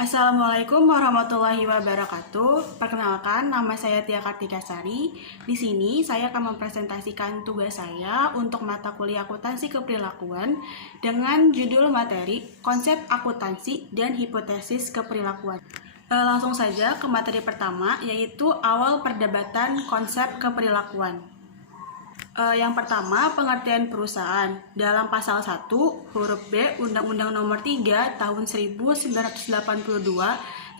Assalamualaikum warahmatullahi wabarakatuh. Perkenalkan, nama saya Tia Kartikasari. Di sini saya akan mempresentasikan tugas saya untuk mata kuliah akuntansi keperilakuan dengan judul materi Konsep Akuntansi dan Hipotesis Keperilakuan. Langsung saja ke materi pertama, yaitu awal perdebatan konsep keperilakuan. Yang pertama, pengertian perusahaan. Dalam pasal 1, huruf B, Undang-Undang Nomor 3 Tahun 1982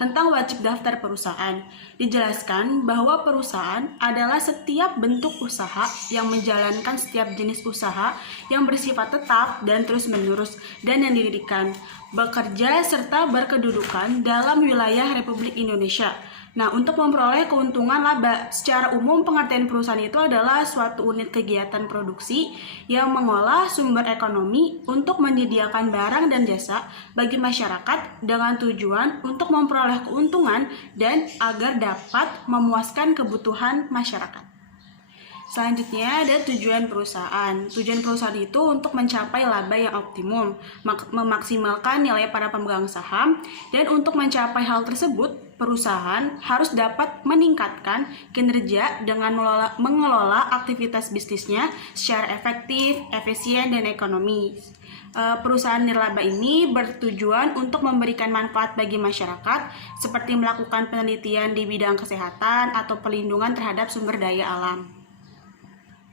tentang wajib daftar perusahaan, dijelaskan bahwa perusahaan adalah setiap bentuk usaha yang menjalankan setiap jenis usaha yang bersifat tetap dan terus-menerus dan yang didirikan, bekerja serta berkedudukan dalam wilayah Republik Indonesia. Nah, untuk memperoleh keuntungan laba, secara umum pengertian perusahaan itu adalah suatu unit kegiatan produksi yang mengolah sumber ekonomi untuk menyediakan barang dan jasa bagi masyarakat dengan tujuan untuk memperoleh keuntungan dan agar dapat memuaskan kebutuhan masyarakat. Selanjutnya ada tujuan perusahaan. Tujuan perusahaan itu untuk mencapai laba yang optimum, memaksimalkan nilai para pemegang saham, dan untuk mencapai hal tersebut, perusahaan harus dapat meningkatkan kinerja dengan mengelola aktivitas bisnisnya secara efektif, efisien, dan ekonomis. Perusahaan nirlaba ini bertujuan untuk memberikan manfaat bagi masyarakat, seperti melakukan penelitian di bidang kesehatan atau perlindungan terhadap sumber daya alam.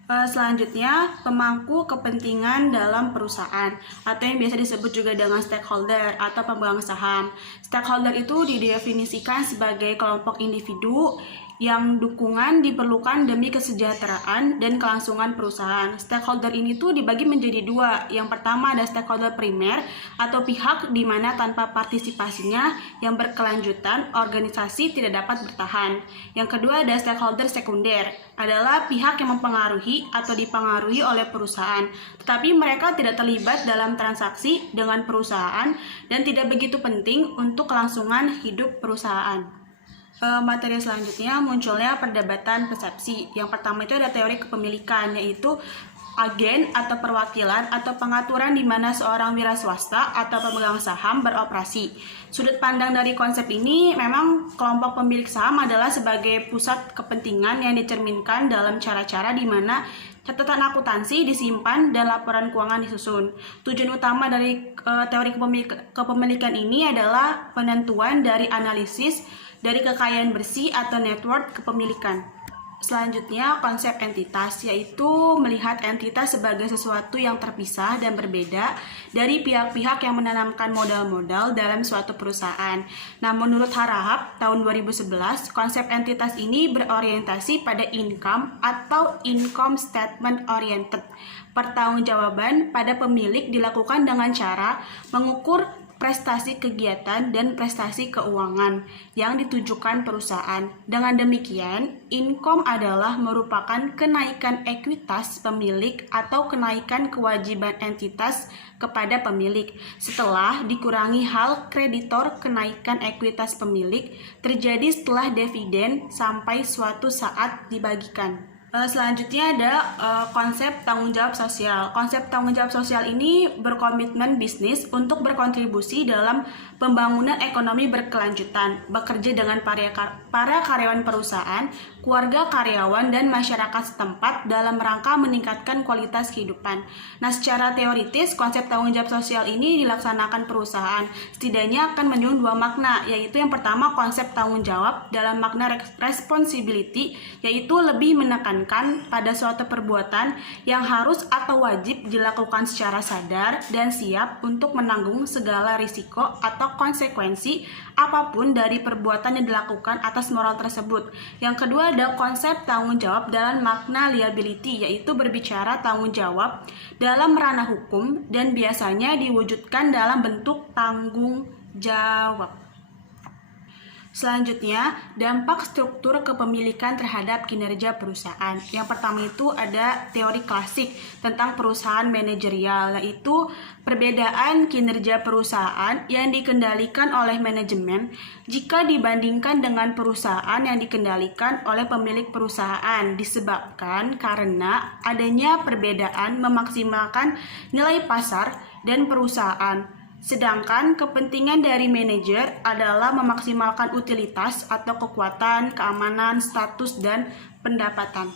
Selanjutnya, pemangku kepentingan dalam perusahaan atau yang biasa disebut juga dengan stakeholder atau pemegang saham. Stakeholder itu didefinisikan sebagai kelompok individu yang dukungan diperlukan demi kesejahteraan dan kelangsungan perusahaan. Stakeholder ini tuh dibagi menjadi dua. Yang pertama ada stakeholder primer atau pihak di mana tanpa partisipasinya yang berkelanjutan organisasi tidak dapat bertahan. Yang kedua ada stakeholder sekunder, adalah pihak yang mempengaruhi atau dipengaruhi oleh perusahaan, tetapi mereka tidak terlibat dalam transaksi dengan perusahaan dan tidak begitu penting untuk kelangsungan hidup perusahaan. Materi selanjutnya munculnya perdebatan persepsi. Yang pertama itu ada teori kepemilikan, yaitu agen atau perwakilan atau pengaturan di mana seorang wira swasta atau pemegang saham beroperasi. Sudut pandang dari konsep ini memang kelompok pemilik saham adalah sebagai pusat kepentingan yang dicerminkan dalam cara-cara di mana catatan akuntansi disimpan dan laporan keuangan disusun. Tujuan utama dari teori kepemilikan ini adalah penentuan dari analisis dari kekayaan bersih atau net worth kepemilikan. Selanjutnya, konsep entitas, yaitu melihat entitas sebagai sesuatu yang terpisah dan berbeda dari pihak-pihak yang menanamkan modal-modal dalam suatu perusahaan. Nah, menurut Harahap tahun 2011, konsep entitas ini berorientasi pada income atau income statement oriented. Pertanggungjawaban pada pemilik dilakukan dengan cara mengukur prestasi kegiatan dan prestasi keuangan yang ditujukan perusahaan. Dengan demikian, income adalah merupakan kenaikan ekuitas pemilik atau kenaikan kewajiban entitas kepada pemilik. Setelah dikurangi hal kreditor, kenaikan ekuitas pemilik terjadi setelah dividen sampai suatu saat dibagikan. Selanjutnya ada konsep tanggung jawab sosial. Konsep tanggung jawab sosial ini berkomitmen bisnis untuk berkontribusi dalam pembangunan ekonomi berkelanjutan, bekerja dengan para karyawan perusahaan, keluarga karyawan, dan masyarakat setempat dalam rangka meningkatkan kualitas kehidupan. Nah, secara teoritis, konsep tanggung jawab sosial ini dilaksanakan perusahaan. Setidaknya akan mengandung dua makna, yaitu yang pertama konsep tanggung jawab dalam makna responsibility, yaitu lebih menekankan pada suatu perbuatan yang harus atau wajib dilakukan secara sadar dan siap untuk menanggung segala risiko atau konsekuensi apapun dari perbuatan yang dilakukan atas moral tersebut. Yang kedua ada konsep tanggung jawab dalam makna liability, yaitu berbicara tanggung jawab dalam ranah hukum dan biasanya diwujudkan dalam bentuk tanggung jawab. Selanjutnya, dampak struktur kepemilikan terhadap kinerja perusahaan. Yang pertama itu ada teori klasik tentang perusahaan manajerial, yaitu perbedaan kinerja perusahaan yang dikendalikan oleh manajemen jika dibandingkan dengan perusahaan yang dikendalikan oleh pemilik perusahaan, disebabkan karena adanya perbedaan memaksimalkan nilai pasar dan perusahaan Sedangkan kepentingan dari manajer adalah memaksimalkan utilitas atau kekuatan, keamanan, status, dan pendapatan.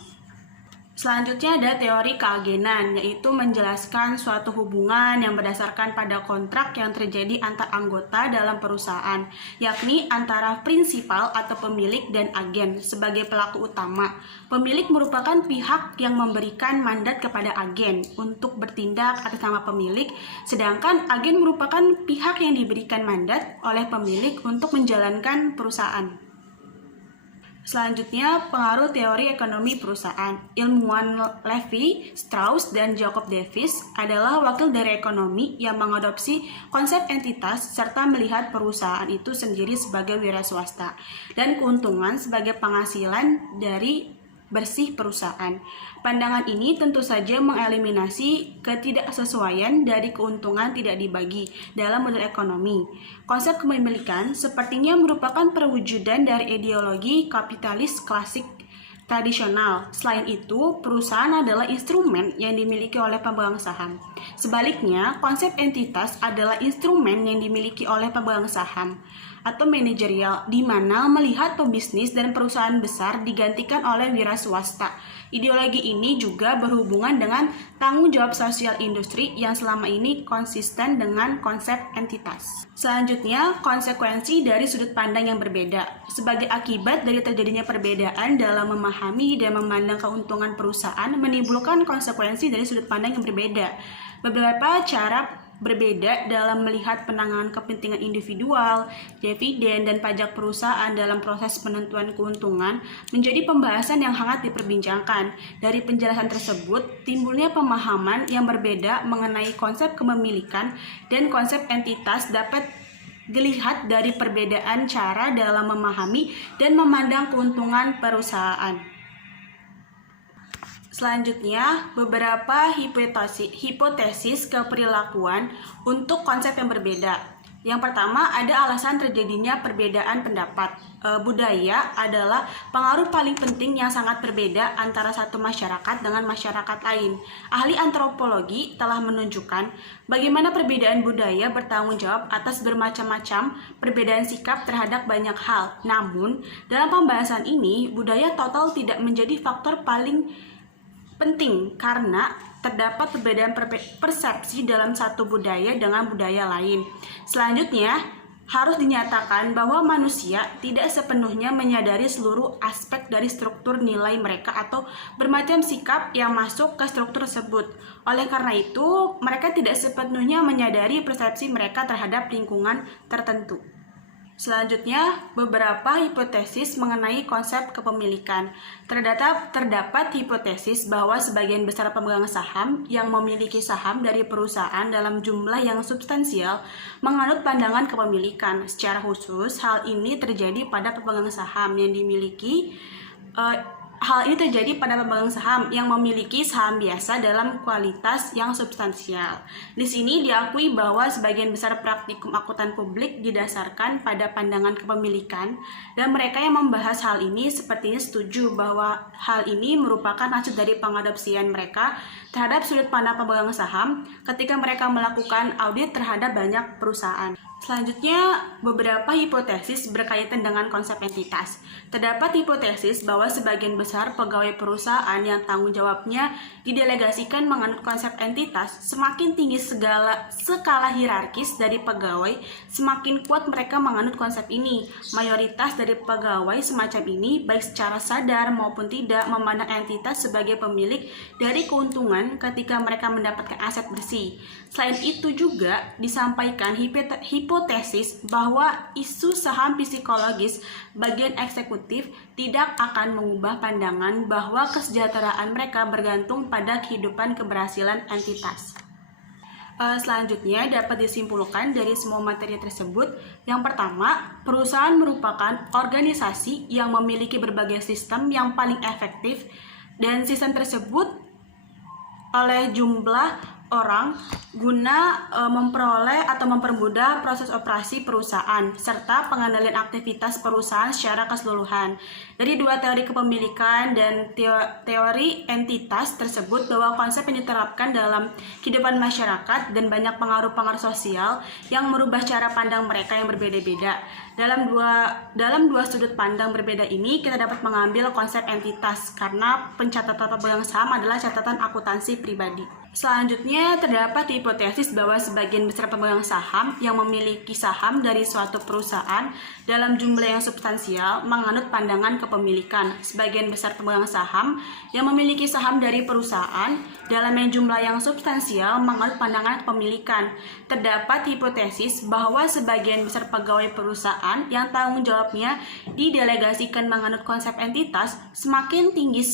Selanjutnya ada teori keagenan, yaitu menjelaskan suatu hubungan yang berdasarkan pada kontrak yang terjadi antar anggota dalam perusahaan, yakni antara prinsipal atau pemilik dan agen sebagai pelaku utama. Pemilik merupakan pihak yang memberikan mandat kepada agen untuk bertindak atas nama pemilik, sedangkan agen merupakan pihak yang diberikan mandat oleh pemilik untuk menjalankan perusahaan. Selanjutnya, pengaruh teori ekonomi perusahaan. Ilmuwan Levi Strauss dan Jacob Davis adalah wakil dari ekonomi yang mengadopsi konsep entitas serta melihat perusahaan itu sendiri sebagai wira swasta dan keuntungan sebagai penghasilan dari bersih perusahaan. Pandangan ini tentu saja mengeliminasi ketidaksesuaian dari keuntungan tidak dibagi dalam model ekonomi. Konsep kepemilikan sepertinya merupakan perwujudan dari ideologi kapitalis klasik tradisional. Selain itu, perusahaan adalah instrumen yang dimiliki oleh pemegang saham. Sebaliknya, konsep entitas adalah instrumen yang dimiliki oleh pemegang saham atau manajerial, di mana melihat pebisnis dan perusahaan besar digantikan oleh wira swasta. Ideologi ini juga berhubungan dengan tanggung jawab sosial industri yang selama ini konsisten dengan konsep entitas. Selanjutnya, konsekuensi dari sudut pandang yang berbeda. Sebagai akibat dari terjadinya perbedaan dalam memahami dan memandang keuntungan perusahaan menimbulkan konsekuensi dari sudut pandang yang berbeda. Beberapa cara berbeda dalam melihat penanganan kepentingan individual, dividen, dan pajak perusahaan dalam proses penentuan keuntungan menjadi pembahasan yang hangat diperbincangkan. Dari penjelasan tersebut, timbulnya pemahaman yang berbeda mengenai konsep kepemilikan dan konsep entitas dapat dilihat dari perbedaan cara dalam memahami dan memandang keuntungan perusahaan. Selanjutnya, beberapa hipotesis keperilakuan untuk konsep yang berbeda. Yang pertama, ada alasan terjadinya perbedaan pendapat. Budaya adalah pengaruh paling penting yang sangat berbeda antara satu masyarakat dengan masyarakat lain. Ahli antropologi telah menunjukkan bagaimana perbedaan budaya bertanggung jawab atas bermacam-macam perbedaan sikap terhadap banyak hal. Namun, dalam pembahasan ini, budaya total tidak menjadi faktor paling penting karena terdapat perbedaan persepsi dalam satu budaya dengan budaya lain. Selanjutnya, harus dinyatakan bahwa manusia tidak sepenuhnya menyadari seluruh aspek dari struktur nilai mereka atau bermacam sikap yang masuk ke struktur tersebut. Oleh karena itu, mereka tidak sepenuhnya menyadari persepsi mereka terhadap lingkungan tertentu. Selanjutnya, beberapa hipotesis mengenai konsep kepemilikan. Terdapat hipotesis bahwa sebagian besar pemegang saham yang memiliki saham dari perusahaan dalam jumlah yang substansial menganut pandangan kepemilikan. Secara khusus, hal ini terjadi pada pemegang saham yang dimiliki pemegang saham yang memiliki saham biasa dalam kualitas yang substansial. Di sini diakui bahwa sebagian besar praktikum akuntan publik didasarkan pada pandangan kepemilikan, dan mereka yang membahas hal ini sepertinya setuju bahwa hal ini merupakan hasil dari pengadopsian mereka terhadap sudut pandang pemegang saham ketika mereka melakukan audit terhadap banyak perusahaan. Selanjutnya, beberapa hipotesis berkaitan dengan konsep entitas. Terdapat hipotesis bahwa sebagian besar pegawai perusahaan yang tanggung jawabnya didelegasikan menganut konsep entitas, semakin tinggi skala hierarkis dari pegawai, semakin kuat mereka menganut konsep ini. Mayoritas dari pegawai semacam ini, baik secara sadar maupun tidak, memandang entitas sebagai pemilik dari keuntungan ketika mereka mendapatkan aset bersih. Selain itu juga disampaikan hipotesis bahwa isu saham psikologis bagian eksekutif tidak akan mengubah pandangan bahwa kesejahteraan mereka bergantung pada kehidupan keberhasilan entitas. Selanjutnya dapat disimpulkan dari semua materi tersebut. Yang pertama, perusahaan merupakan organisasi yang memiliki berbagai sistem yang paling efektif, dan sistem tersebut oleh jumlah orang guna memperoleh atau mempermudah proses operasi perusahaan serta pengendalian aktivitas perusahaan secara keseluruhan. Dari dua teori kepemilikan dan teori entitas tersebut, bahwa konsep yang diterapkan dalam kehidupan masyarakat dan banyak pengaruh-pengaruh sosial yang merubah cara pandang mereka yang berbeda-beda. Dalam dua sudut pandang berbeda ini, kita dapat mengambil konsep entitas karena pencatatan pemegang saham adalah catatan akuntansi pribadi. Selanjutnya, terdapat hipotesis bahwa sebagian besar pemegang saham yang memiliki saham dari suatu perusahaan dalam jumlah yang substansial menganut pandangan kepemilikan. Sebagian besar pemegang saham yang memiliki saham dari perusahaan dalam jumlah yang substansial menganut pandangan kepemilikan. Terdapat hipotesis bahwa sebagian besar pegawai perusahaan yang tanggung jawabnya didelegasikan menganut konsep entitas, semakin tinggi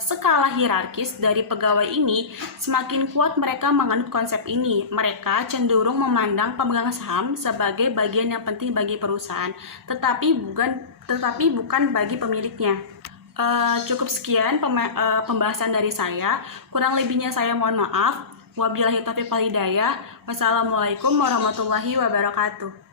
skala hierarkis dari pegawai ini, semakin kuat mereka menganut konsep ini. Mereka cenderung memandang pemegang saham sebagai bagian yang penting bagi perusahaan, tetapi bukan bagi pemiliknya. Cukup sekian pembahasan dari saya. Kurang lebihnya saya mohon maaf. Wabillahi taufiq wal hidayah. Wassalamualaikum warahmatullahi wabarakatuh.